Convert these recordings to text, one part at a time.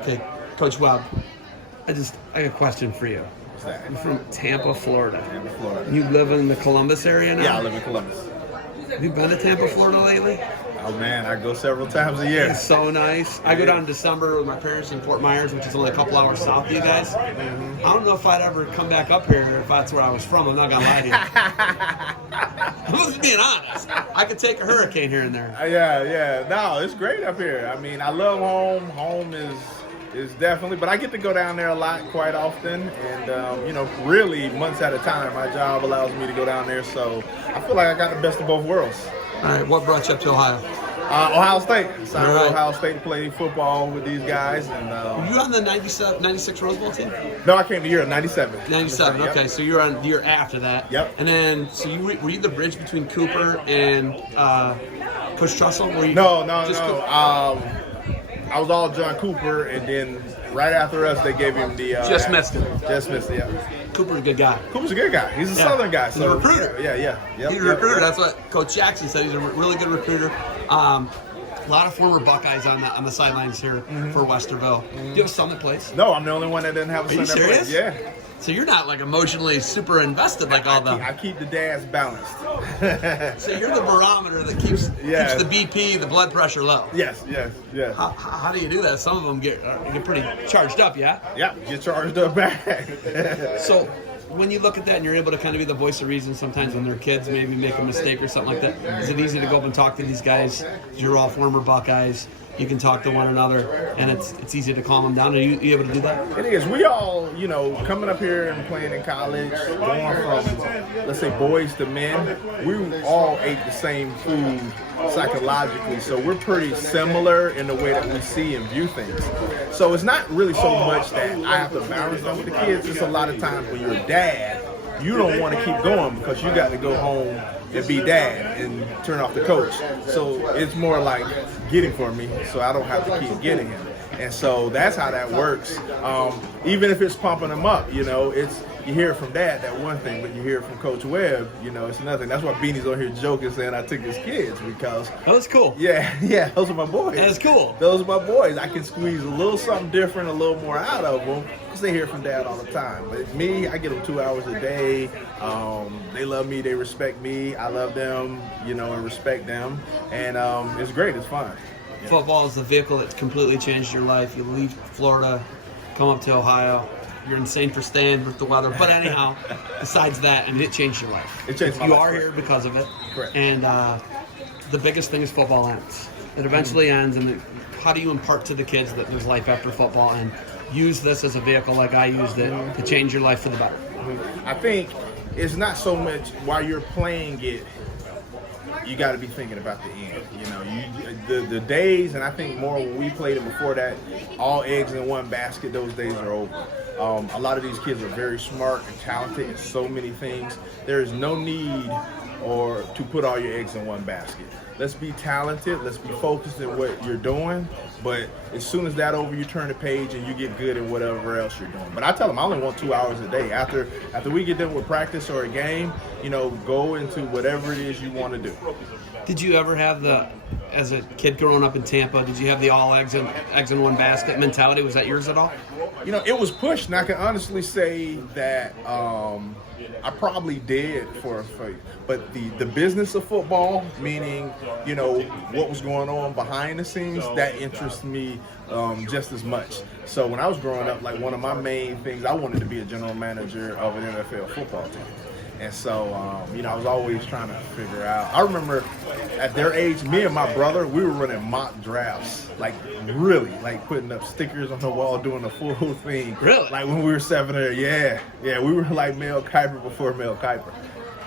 Okay, Coach Webb, I got a question for you. What's that? I'm from Tampa, Florida. Tampa, Florida. You live in the Columbus area now? Yeah, I live in Columbus. Have you been to Tampa, Florida lately? Oh man, I go several times a year. It's so nice. I go down in December with my parents in Fort Myers, which is only a couple hours south of you guys. I don't know if I'd ever come back up here if that's where I was from. I'm not going to lie to you. I'm just being honest. I could take a hurricane here and there. Yeah. No, it's great up here. I mean, I love home. Home is definitely, but I get to go down there a lot, quite often, and really months at a time. My job allows me to go down there, so I feel like I got the best of both worlds. All right, what brought you up to Ohio? Ohio State. Signed All right. with Ohio State to play football with these guys. And Were you on the 96 Rose Bowl team? no, I came the year of 97. 97, Yep. okay, so you were on the year after that. Yep. And then, so were you the bridge between Cooper and Coach Trussell? Were you No. Cooper? I was all John Cooper, and then right after us, they gave him the. Just missed it. Just missed it. Yeah. Cooper's a good guy. Cooper's a good guy. He's a Southern guy. He's a recruiter. Yeah. Yep, He's a recruiter. That's what Coach Jackson said. He's a really good recruiter. A lot of former Buckeyes on the sidelines here for Westerville. Do you have a son that plays? No, I'm the only one that didn't have a son you that serious? plays. Yeah. So you're not like emotionally super invested like all the. I keep the dads balanced. So you're the barometer that keeps the BP, the blood pressure low. Yes. How do you do that? Some of them get pretty charged up, yeah? Yeah, get charged up back. So when you look at that and you're able to kind of be the voice of reason sometimes when their kids maybe make a mistake or something like that, is it easy to go up and talk to these guys? You're all former Buckeyes. You can talk to one another, and it's easy to calm them down. Are you able to do that? It is. We all, coming up here and playing in college, going from, let's say, boys to men, we all ate the same food psychologically, so we're pretty similar in the way that we see and view things. So it's not really so much that I have to balance them with the kids. It's a lot of times when you're a dad, you don't want to keep going because you got to go home and be dad and turn off the coach. So it's more like getting for me, so I don't have to keep getting him. And so that's how that works. Even if it's pumping them up, you hear it from dad, that one thing, but you hear it from Coach Webb, it's nothing. That's why Beanie's on here joking saying I took his kids because. Oh, that's cool. Yeah, those are my boys. That's cool. Those are my boys. I can squeeze a little something different, a little more out of them because they hear from dad all the time. But me, I get them 2 hours a day. They love me, they respect me. I love them, and respect them. And it's great, it's fun. Football is the vehicle that's completely changed your life. You leave Florida, come up to Ohio. You're insane for staying with the weather. But anyhow, besides that, it changed your life. It changed my You life. are here because of it. Correct. And the biggest thing is football ends. It eventually ends. And how do you impart to the kids that there's life after football and use this as a vehicle like I used it to change your life for the better? I think it's not so much while you're playing it, you got to be thinking about the end. The days, and I think more when we played it before that, all eggs in one basket, those days are over. A lot of these kids are very smart and talented in so many things. There is no need to put all your eggs in one basket. Let's be talented. Let's be focused in what you're doing. But as soon as that over, you turn the page and you get good at whatever else you're doing. But I tell them I only want 2 hours a day. After we get done with practice or a game, go into whatever it is you want to do. Did you ever have as a kid growing up in Tampa, did you have the all eggs in one basket mentality? Was that yours at all? It was pushed, and I can honestly say that I probably did but the business of football, meaning, what was going on behind the scenes, that interests me just as much. So when I was growing up, like one of my main things, I wanted to be a general manager of an NFL football team. And so, I was always trying to figure out. I remember at their age, me and my brother, we were running mock drafts, like putting up stickers on the wall, doing the full thing. Really? Like when we were 7 or 8. Yeah, we were like Mel Kiper before Mel Kiper.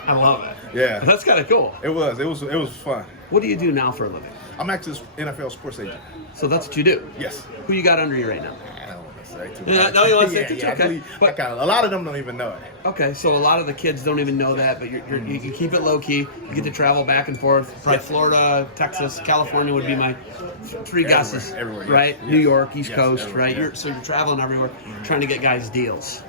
I love it. Yeah. That's kind of cool. It was fun. What do you do now for a living? I'm actually an NFL sports agent. So that's what you do? Yes. Who you got under you right now? I don't want to say too No, much. you want to say too much? I Okay. believe, a lot of them don't even know it. Okay, so a lot of the kids don't even know that, but you keep it low key. You get to travel back and forth. Probably Florida, Texas, California would be my three guesses. Everywhere, right? yes. New York, East Yes, Coast, everywhere, right? yeah. You're traveling everywhere, trying to get guys deals.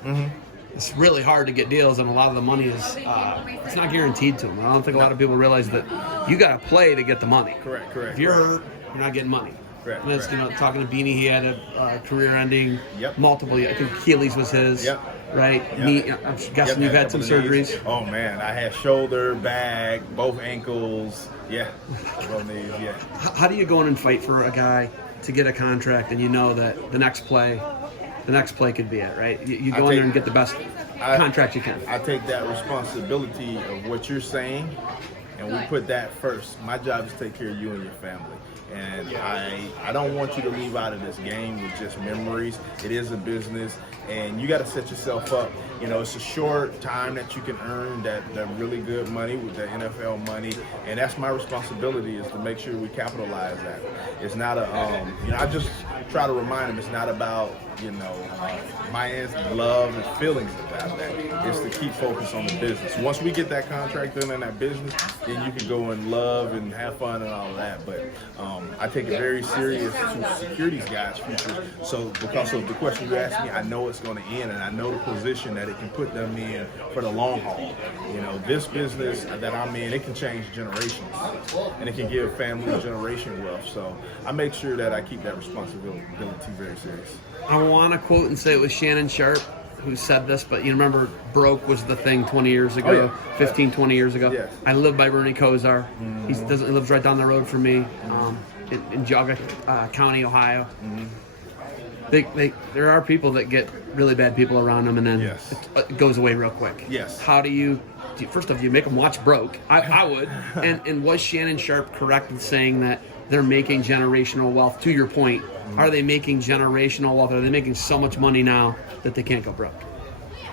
It's really hard to get deals, and a lot of the money is it's not guaranteed to them. I don't think a lot of people realize that you got to play to get the money. Correct. If you're hurt, you're not getting money. And that's, talking to Beanie, he had a career-ending, Yep. multiple. I think Achilles was his. Yep. Right. Yep. Knee. I'm guessing you've had some surgeries. Oh man, I had shoulder, back, both ankles. Yeah, both knees. Yeah. How do you go in and fight for a guy to get a contract, and you know that the next play could be it, right? You go in there and get the best contract you can. I take that responsibility of what you're saying, and we put that first. My job is to take care of you and your family. And I don't want you to leave out of this game with just memories. It is a business, and you got to set yourself up. It's a short time that you can earn that really good money with the NFL money, and that's my responsibility, is to make sure we capitalize that. It's not I just try to remind them it's not about my love and feelings about that. It's to keep focused on the business. Once we get that contract done in that business, then you can go and love and have fun and all of that. But I take it very serious to secure these guys' futures. So because of the question you asked me, I know it's going to end, and I know the position that it can put them in for the long haul. This business that I'm in, it can change generations, and it can give families generation wealth. So I make sure that I keep that responsibility very serious. I want to quote and say it was Shannon Sharp who said this, but you remember broke was the thing 20 years ago, 15, 20 years ago. Yes. I live by Bernie Kosar. He lives right down the road from me in Geauga County, Ohio. There are people that get really bad people around them, and then it goes away real quick. Yes. How do you first of all, you make them watch Broke? I would. And was Shannon Sharp correct in saying that they're making generational wealth? To your point, are they making generational wealth? Are they making so much money now that they can't go broke?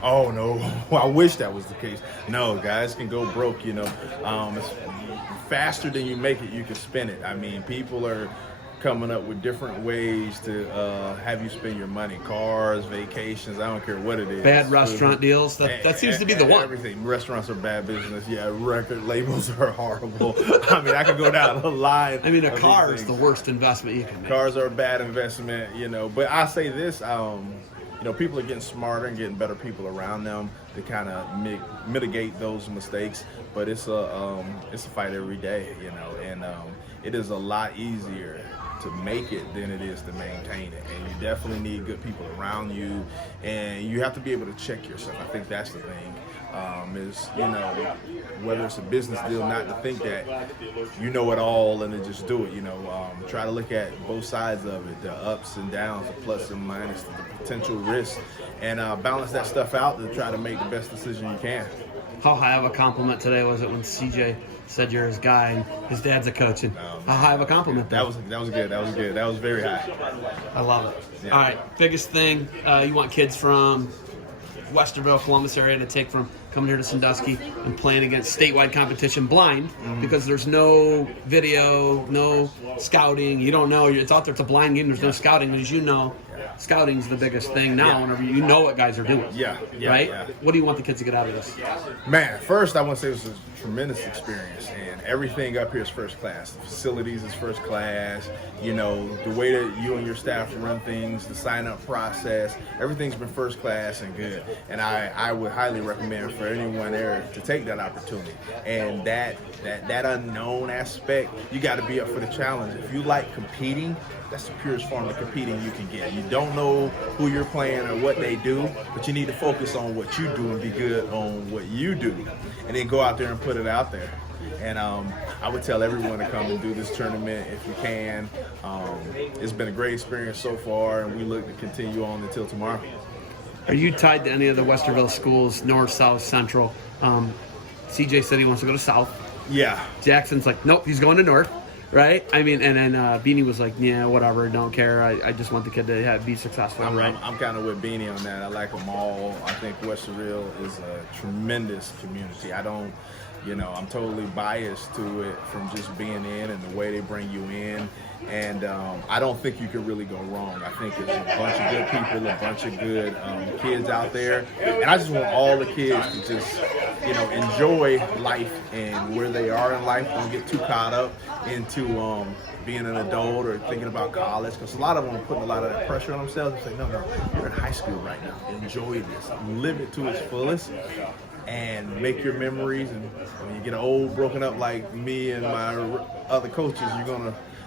Oh no! Well, I wish that was the case. No, guys can go broke. It's faster than you make it, you can spend it. I mean, people are coming up with different ways to have you spend your money. Cars, vacations, I don't care what it is. Bad restaurant deals. That seems to be the one. Everything. Restaurants are bad business. Yeah, record labels are horrible. I mean, I could go down the line. I mean, a car is the worst investment you can make. Cars are a bad investment, But I say this, people are getting smarter and getting better people around them to kind of mitigate those mistakes. But it's a fight every day, and it is a lot easier to make it than it is to maintain it, and you definitely need good people around you, and you have to be able to check yourself. I think that's the thing, whether it's a business deal, not to think that you know it all and then just do it. Try to look at both sides of it, the ups and downs, the plus and minus, the potential risks, and balance that stuff out to try to make the best decision you can. How high of a compliment today was it when CJ said you're his guy and his dad's a coach? And how high of a compliment that was good. That was very high. I love it. Yeah. All right, biggest thing you want kids from Westerville, Columbus area to take from coming here to Sandusky and playing against statewide competition blind, because there's no video, no scouting. You don't know. It's out there. It's a blind game. There's no scouting. As you know, scouting's the biggest thing now. Whenever you know what guys are doing. Right? Yeah. What do you want the kids to get out of this? Man, first I want to say it was a tremendous experience, and everything up here is first class. The facilities is first class. The way that you and your staff run things, the sign-up process, everything's been first class and good. And I would highly recommend for anyone there to take that opportunity. And that unknown aspect, you got to be up for the challenge. If you like competing, that's the purest form of competing you can get. You don't know who you're playing or what they do, but you need to focus on what you do and be good on what you do, and then go out there and put it out there. And I would tell everyone to come and do this tournament if you can. It's been a great experience so far, and we look to continue on until tomorrow. Are you tied to any of the Westerville schools, north, south, central? CJ said he wants to go to south. Yeah. Jackson's like, nope, he's going to north. Right? I mean, and then Beanie was like, yeah, whatever, don't care. I just want the kid to be successful. I'm kind of with Beanie on that. I like them all. I think Westerville is a tremendous community. I'm totally biased to it from just being in and the way they bring you in. And I don't think you can really go wrong. I think it's a bunch of good people, a bunch of good kids out there. And I just want all the kids to just, enjoy life and where they are in life. Don't get too caught up into being an adult or thinking about college, because a lot of them are putting a lot of that pressure on themselves and say, no, you're in high school right now. Enjoy this. Live it to its fullest. And make your memories. And when you get old, broken up like me and my other coaches,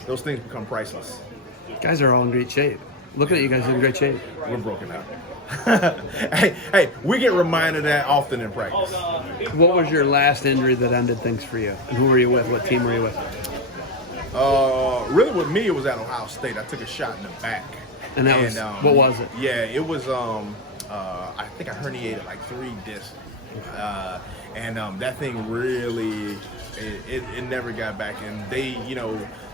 those things become priceless. Guys are all in great shape. Looking at you guys are in great shape. We're broken out. hey, we get reminded of that often in practice. What was your last injury that ended things for you? And who were you with? What team were you with? Really with me, it was at Ohio State. I took a shot in the back. And that was, what was it? Yeah, it was, I think I herniated like 3 discs. And that thing really, it never got back. And they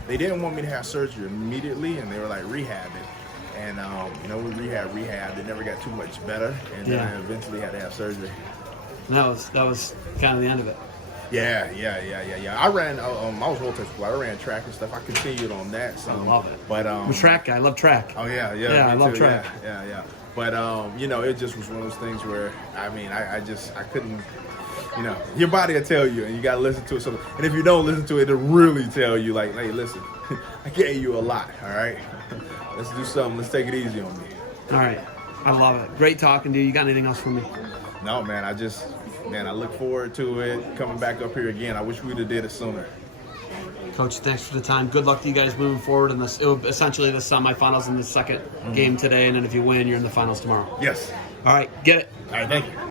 didn't want me to have surgery immediately, and they were like, rehab it. And, we rehab. It never got too much better. And then I eventually had to have surgery. And that was kind of the end of it. Yeah. I ran, I was rotating school. I ran track and stuff. I continued on that. So, I love it. But, I'm a track guy. I love track. Oh, yeah. Yeah, I love track. Yeah. But, it just was one of those things where, I couldn't, your body will tell you, and you got to listen to it. So, and if you don't listen to it, it'll really tell you, like, hey, listen, I gave you a lot, all right? Let's do something. Let's take it easy on me. All right. I love it. Great talking to you. You got anything else for me? No, man. I look forward to it, coming back up here again. I wish we'd have did it sooner. Coach, thanks for the time. Good luck to you guys moving forward in this. It will essentially the semifinals in the second game today, and then if you win, you're in the finals tomorrow. Yes. All right, get it. All right, thank you.